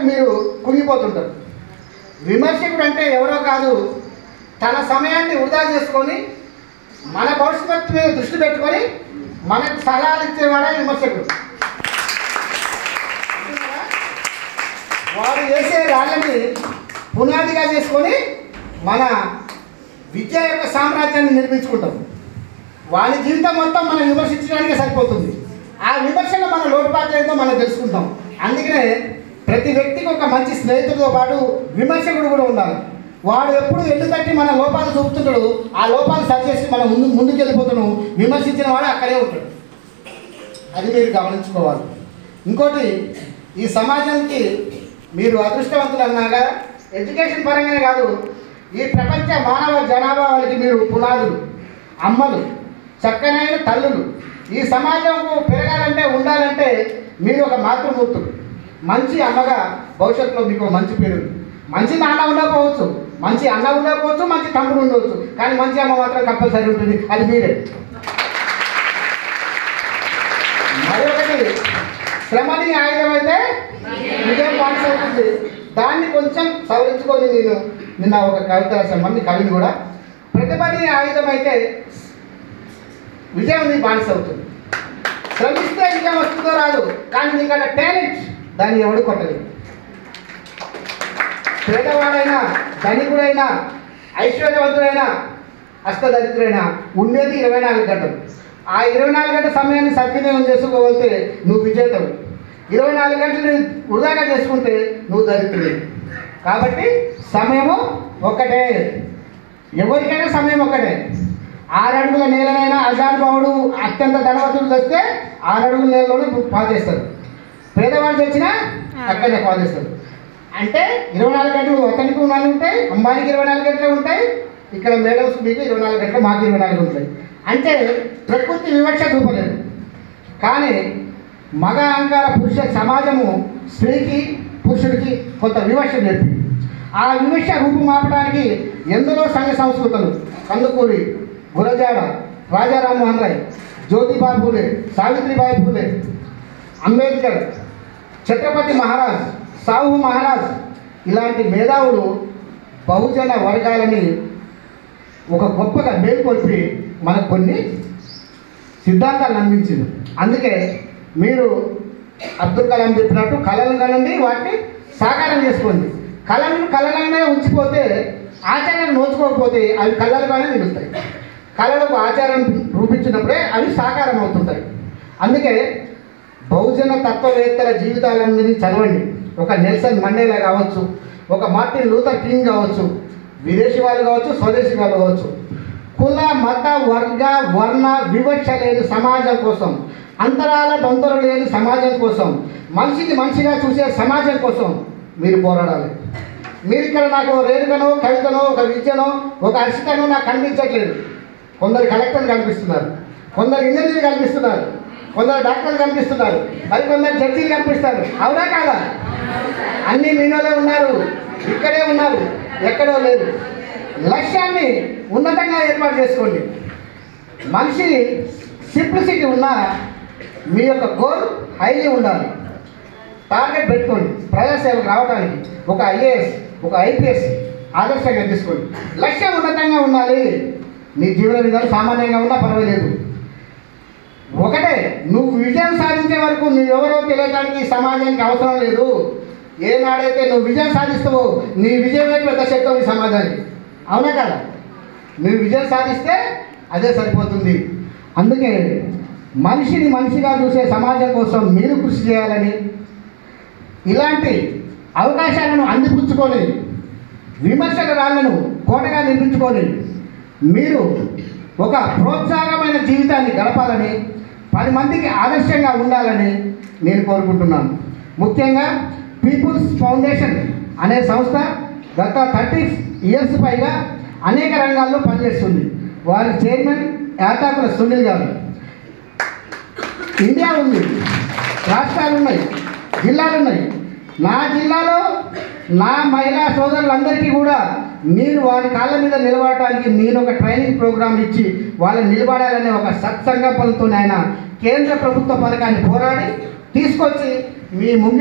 విమర్శలకు మీరు కుంగిపోతుంటారు. విమర్శకుడు అంటే ఎవరో కాదు, తన సమయాన్ని వృధా చేసుకొని మన భవిష్యత్తు మీద దృష్టి పెట్టుకొని మనకు సలహాలు ఇచ్చేవాడే విమర్శకుడు. వాడు చేసే రాళ్ళని పునాదిగా చేసుకొని మన విద్య యొక్క సామ్రాజ్యాన్ని నిర్మించుకుంటాం. వాడి జీవితం మొత్తం మనం విమర్శించడానికే సరిపోతుంది. ఆ విమర్శలో మన లోటుపాట్లు ఏంటో మనం తెలుసుకుంటాం. అందుకనే ప్రతి వ్యక్తికి ఒక మంచి స్నేహితుడితో పాటు విమర్శకుడు కూడా ఉండాలి. వాడు ఎప్పుడు ఎల్లు తట్టి మన లోపాలు చూపుతుంటాడు, ఆ లోపాలు సరి చేసి మనం ముందుకు వెళ్ళిపోతున్నాం. విమర్శించిన వాడు అక్కడే ఉంటాడు. అది మీరు గమనించుకోవాలి. ఇంకోటి, ఈ సమాజానికి మీరు అదృష్టవంతులు అన్నాగా ఎడ్యుకేషన్ పరంగానే కాదు, ఈ ప్రపంచ మానవ జనాభా వాళ్ళకి మీరు పునాదులు, అమ్మలు, చక్కనైన తల్లులు. ఈ సమాజంకు పెరగాలంటే ఉండాలంటే మీరు ఒక మాతృమూర్తులు. మంచి అమ్మగా భవిష్యత్తులో మీకు మంచి పేరు. మంచి నాన్న ఉండకపోవచ్చు, మంచి అన్న ఉండకపోవచ్చు, మంచి తమ్ముడు ఉండవచ్చు, కానీ మంచి అమ్మ మాత్రం కంపల్సరీ ఉంటుంది. అది మీరే. మరొకటి, శ్రమని ఆయుధం అయితే విజయం అవుతుంది. దాన్ని కొంచెం సవరించుకొని నేను నిన్న ఒక కవిత రాశాను, మంది కవిని కూడా. ప్రతిభని ఆయుధం అయితే విజయం నీ బానిస అవుతుంది. శ్రమిస్తే విజయం వస్తుందో రాదు, కానీ నీకన్నా టాలెంట్ దాన్ని ఎవడు కొట్టలేదు. పేదవాడైనా, ధనికుడైనా, ఐశ్వర్యవంతుడైనా, అష్టదరిద్రుడైనా ఉండేది 24 గంటలు. ఆ 24 గంటల సమయాన్ని సద్వినియోగం చేసుకోగలిగితే నువ్వు విజేతవు. 24 గంటలు వృధాగా చేసుకుంటే నువ్వు దరిద్రుడు. కాబట్టి సమయము ఒక్కటే, ఎవరికైనా సమయం ఒక్కటే. 6 అడుగుల నేలనైనా అజానుభావుడు అత్యంత ధనవంతుడు వస్తే 6 అడుగుల నేలలోనే పాదేస్తారు. పేదవాడు తెచ్చినా అక్కడే పాదేస్తారు. అంటే 24 గంటలు అతనికి ఉంటాయి, అమ్మాయికి 24 గంటలు ఉంటాయి, ఇక్కడ మేడమ్స్ మీకు 24 గంటలు, మాకు 24 ఉంటాయి. అంటే ప్రకృతి వివక్ష చూపలేదు. కానీ మగ అహంకార పురుష సమాజము స్త్రీకి పురుషుడికి కొంత వివక్ష నేర్పింది. ఆ వివక్ష రూపుమాపడానికి ఎందరో సంఘ సంస్కృతులు, కందుకూరి, గురజాడ, రాజా రామ్మోహన్ రాయ్, జ్యోతిబా ఫూలే, సావిత్రిబాయి ఫూలే, అంబేద్కర్, ఛత్రపతి మహారాజ్, సాహు మహారాజ్ ఇలాంటి మేధావులు బహుజన వర్గాలని ఒక గొప్పగా మేల్కొల్పి మనకు కొన్ని సిద్ధాంతాలను అందించింది. అందుకే మీరు అబ్దుల్ కలాం చెప్పినట్టు కళలు కనండి, వాటిని సాకారం చేసుకోండి. కళలనే ఉంచిపోతే, ఆచరణను నోచుకోకపోతే అవి కళలుగానే నిలుస్తాయి. కళలకు ఆచారం రూపించినప్పుడే అవి సాకారం అవుతుంటాయి. అందుకే బహుజన తత్వవేత్తల జీవితాలన్నీ చదవండి. ఒక నెల్సన్ మండేలా కావచ్చు, ఒక మార్టిన్ లూథర్ కింగ్ కావచ్చు, విదేశీ వాళ్ళు కావచ్చు, స్వదేశీ వాళ్ళు కావచ్చు. కుల, మత, వర్గ, వర్ణ వివక్ష లేని సమాజం కోసం, అంతరాల దొంతరు లేని సమాజం కోసం, మనిషిని మనిషిగా చూసే సమాజం కోసం మీరు పోరాడాలి. మీరు ఇక్కడ నాకు రేణుకనో, కవితనో, ఒక విద్యనో, ఒక అర్షితనో నాకు కనిపించట్లేదు. కొందరు కలెక్టర్లు కనిపిస్తున్నారు, కొందరు ఇంజనీర్లు కనిపిస్తున్నారు, కొందరు డాక్టర్లు కనిపిస్తున్నారు, మరి కొందరు జడ్జీలు కనిపిస్తారు. అవునా కాదా? అన్నీ మీలోనే ఉన్నారు, ఇక్కడే ఉన్నారు, ఎక్కడో లేదు. లక్ష్యాన్ని ఉన్నతంగా ఏర్పాటు చేసుకోండి. మనిషి సింప్లిసిటీ ఉన్నా మీ యొక్క గోల్ హైలీ ఉండాలి. టార్గెట్ పెట్టుకోండి. ప్రజాసేవకు రావడానికి ఒక ఐఏఎస్, ఒక ఐపీఎస్ ఆదర్శంగా తీసుకోండి. లక్ష్యం ఉన్నతంగా ఉండాలి. నీ జీవన విధానం సామాన్యంగా ఉన్నా పర్వాలేదు. ఒకటే, నువ్వు విజయం సాధించే వరకు నువ్వెవరో తెలియడానికి సమాజానికి అవసరం లేదు. ఏనాడైతే నువ్వు విజయం సాధిస్తావో నీ విజయమే పెద్ద శక్తి ఈ సమాజానికి. అవునా కదా? నువ్వు విజయం సాధిస్తే అదే సరిపోతుంది. అందుకే మనిషిని మనిషిగా చూసే సమాజం కోసం మీరు కృషి చేయాలని, ఇలాంటి అవకాశాలను అందిపుచ్చుకొని విమర్శక రాళ్లను కోటగా నిర్మించుకొని మీరు ఒక ప్రోత్సాహకమైన జీవితాన్ని గడపాలని, 10 మందికి ఆదర్శంగా ఉండాలని నేను కోరుకుంటున్నాను. ముఖ్యంగా పీపుల్స్ ఫౌండేషన్ అనే సంస్థ గత 30 ఇయర్స్ పైగా అనేక రంగాల్లో పనిచేస్తుంది. వారి చైర్మన్ యాతాకుల సునీల్ గారు. ఇండియా ఉంది, రాష్ట్రాలు ఉన్నాయి, జిల్లాలు ఉన్నాయి. నా జిల్లాలో నా మహిళా సోదరులందరికీ కూడా మీరు వారి కాళ్ళ మీద నిలబడటానికి నేను ఒక ట్రైనింగ్ ప్రోగ్రాం ఇచ్చి వాళ్ళని నిలబడాలనే ఒక సత్సంకల్పంతో ఆయన కేంద్ర ప్రభుత్వ పథకాన్ని పోరాడి తీసుకొచ్చి మీ ముందు